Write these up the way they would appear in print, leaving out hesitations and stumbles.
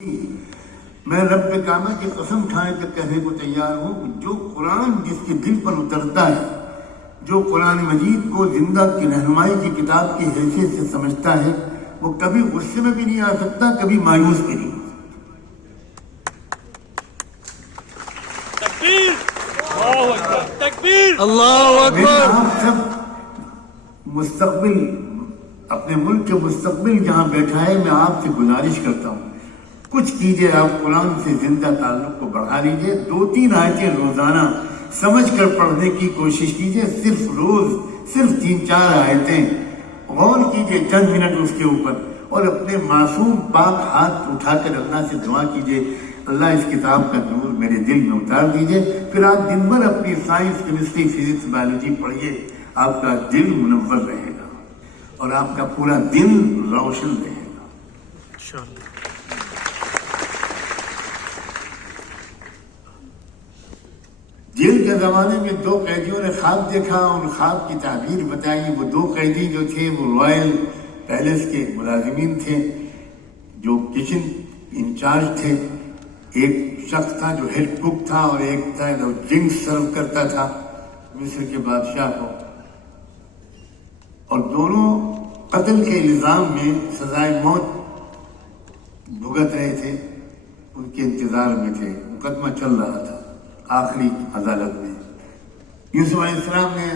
میں رب کعبہ کی قسم کھائے کہ کہنے کو تیار ہوں کہ جو قرآن جس کے دل پر اترتا ہے، جو قرآن مجید کو زندہ کی رہنمائی کی کتاب کی حیثیت سے سمجھتا ہے، وہ کبھی غصے میں بھی نہیں آ سکتا، کبھی مایوس بھی نہیں ہو سکتا۔ تکبیر اللہ اکبر۔ آپ سب مستقبل، اپنے ملک کے مستقبل جہاں بیٹھا ہے، میں آپ سے گزارش کرتا ہوں کچھ کیجئے، آپ قرآن سے زندہ تعلق کو بڑھا لیجئے، 2-3 آیتیں روزانہ سمجھ کر پڑھنے کی کوشش کیجئے، صرف 3-4 آیتیں غور کیجئے چند منٹ اس کے اوپر، اور اپنے معصوم پاک ہاتھ اٹھا کر اللہ سے دعا کیجئے، اللہ اس کتاب کا نور میرے دل میں اتار دیجئے۔ پھر آپ دن بھر اپنی سائنس، کیمسٹری، فزکس، بایولوجی پڑھیے، آپ کا دل منور رہے گا اور آپ کا پورا دل روشن رہے گا۔ جیل کے زمانے میں 2 قیدیوں نے خواب دیکھا، ان خواب کی تعبیر بتائی۔ وہ 2 قیدی جو تھے وہ رائل پیلس کے ملازمین تھے، جو کچن انچارج تھے۔ ایک شخص تھا جو ہیڈ کک تھا، اور ایک تھا جو ڈرنکس سرو کرتا تھا مصر کے بادشاہ کو، اور دونوں قتل کے الزام میں سزائے موت بھگت رہے تھے، ان کے انتظار میں تھے، مقدمہ چل رہا تھا آخری عدالت میں۔ یوسف علیہ السلام نے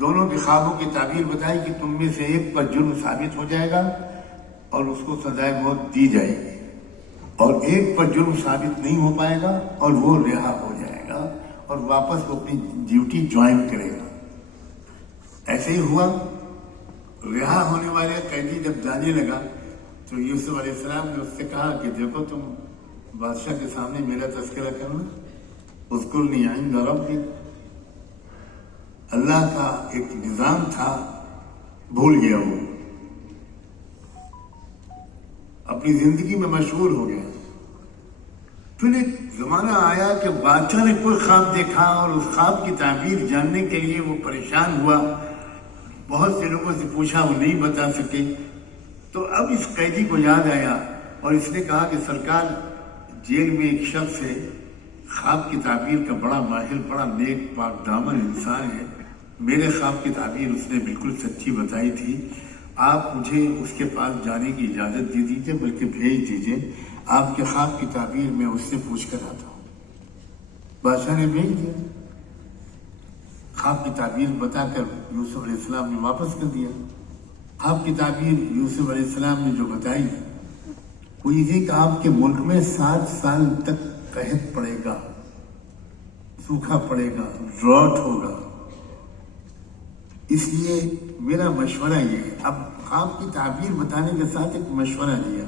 دونوں کے خوابوں کی تعبیر بتائی کہ تم میں سے ایک پر جرم ثابت ہو جائے گا اور اس کو سزائے موت دی جائے گی، اور ایک پر جرم ثابت نہیں ہو پائے گا اور وہ رہا ہو جائے گا اور واپس وہ اپنی ڈیوٹی جوائن کرے گا۔ ایسے ہی ہوا۔ رہا ہونے والے قیدی جب جانے لگا تو یوسف علیہ السلام نے اس سے کہا کہ دیکھو، تم بادشاہ کے سامنے میرا تذکرہ کرنا، اذکرنی عند ربی۔ اللہ کا ایک نظام تھا، بھول گیا، وہ اپنی زندگی میں مشغول ہو گیا۔ پھر ایک زمانہ آیا کہ بادشاہ نے کوئی خواب دیکھا اور اس خواب کی تعبیر جاننے کے لیے وہ پریشان ہوا، بہت سے لوگوں سے پوچھا، وہ نہیں بتا سکے۔ تو اب اس قیدی کو یاد آیا اور اس نے کہا کہ سرکار، جیل میں ایک شخص ہے، خواب کی تعبیر کا بڑا ماہر، بڑا نیک پاک دامن انسان ہے، میرے خواب کی تعبیر اس نے بالکل سچی بتائی تھی، آپ مجھے اس کے پاس جانے کی اجازت دے دیجیے، بلکہ بھیج دیجیے، آپ کے خواب کی تعبیر میں اس سے پوچھ کر آتا ہوں۔ بادشاہ نے بھیج دیا، خواب کی تعبیر بتا کر یوسف علیہ السلام نے واپس کر دیا۔ خواب کی تعبیر یوسف علیہ السلام نے جو بتائی وہ یہ تھی کہ آپ کے ملک میں 60 سال تک قحط پڑے گا، سوکھا پڑے گا، ڈراٹ ہوگا۔ اس لیے میرا مشورہ یہ ہے، اب خواب کی تعبیر بتانے کے ساتھ ایک مشورہ دیا،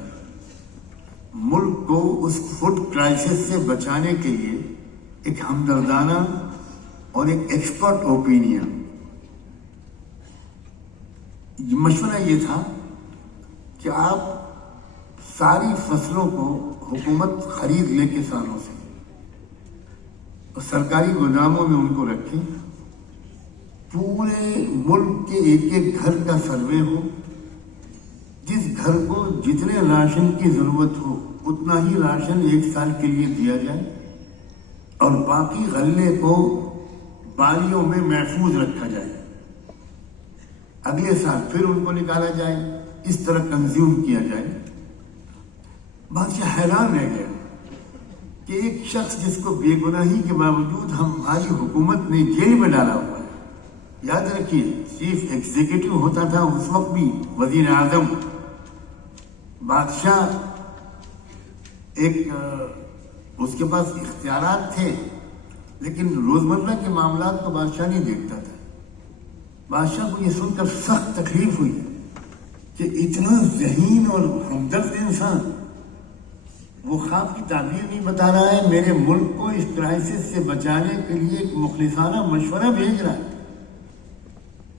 ملک کو اس فوڈ کرائسس سے بچانے کے لیے ایک ہمدردانہ اور ایک ایکسپرٹ اوپینین۔ مشورہ یہ تھا کہ آپ ساری فصلوں کو حکومت خرید لے کسانوں سے اور سرکاری گوداموں میں ان کو رکھیں، پورے ملک کے ایک گھر کا سروے ہو، جس گھر کو جتنے راشن کی ضرورت ہو اتنا ہی راشن 1 سال کے لیے دیا جائے، اور باقی غلے کو باریوں میں محفوظ رکھا جائے، اگلے سال پھر ان کو نکالا جائے، اس طرح کنزیوم کیا جائے۔ بادشاہ حیران رہ گیا کہ ایک شخص جس کو بے گناہی کے باوجود ہماری حکومت نے جیل میں ڈالا ہوا ہے، یاد رکھیے چیف ایگزیکٹو ہوتا تھا اس وقت بھی، وزیر اعظم، بادشاہ ایک اس کے پاس اختیارات تھے، لیکن روزمرہ کے معاملات کو بادشاہ نہیں دیکھتا تھا۔ بادشاہ کو یہ سن کر سخت تکلیف ہوئی کہ اتنا ذہین اور ہمدرد انسان وہ خواب کی تعبیر نہیں بتا رہا ہے، میرے ملک کو اس کرائسس سے بچانے کے لیے ایک مخلصانہ مشورہ بھیج رہا ہے۔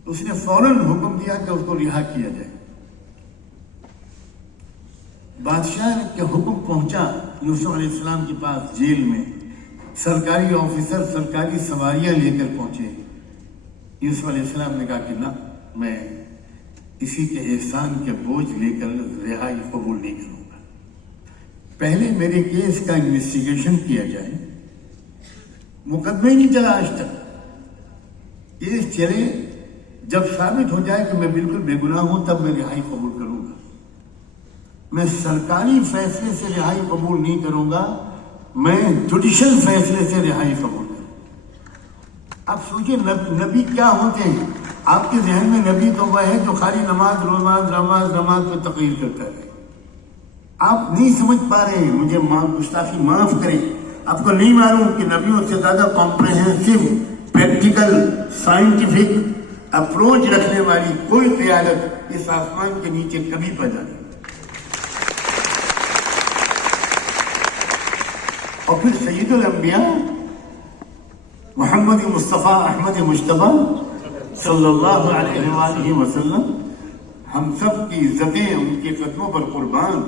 اس نے فوراً حکم دیا کہ اس کو رہا کیا جائے۔ بادشاہ کے حکم پہنچا یوسف علیہ السلام کے پاس جیل میں، سرکاری آفیسر سرکاری سواریاں لے کر پہنچے۔ یوسف علیہ السلام نے کہا کہ نہ، میں اسی کے احسان کے بوجھ لے کر رہائی قبول نہیں کروں گا۔ پہلے میرے کیس کا انویسٹیگیشن کیا جائے. مقدمہ ہی نہیں چلا آج تک. کیس چلے، جب ثابت ہو جائے کہ میں بالکل بے گناہ ہوں تب میں رہائی قبول کروں گا. میں سرکاری فیصلے سے رہائی قبول نہیں کروں گا، میں جوڈیشل فیصلے سے رہائی قبول کروں گا. آپ سوچیں نبی کیا ہوتے ہیں. آپ کے ذہن میں نبی تو وہ ہے جو خالی نماز پہ تقریر کرتا ہے. آپ نہیں سمجھ پا رہے ہیں. مجھے گستاخی معاف کریں. آپ کو نہیں معلوم کہ نبیوں سے زیادہ کمپریہنسو پریکٹیکل سائنٹیفک اپروچ رکھنے والی کوئی قیادت اس آسمان کے نیچے کبھی پیدا نہیں. اور پھر سید الانبیاء محمد مصطفیٰ احمد مجتبیٰ صلی اللہ علیہ وآلہ وسلم ہم سب کی عزتیں ان کے قدموں پر قربان.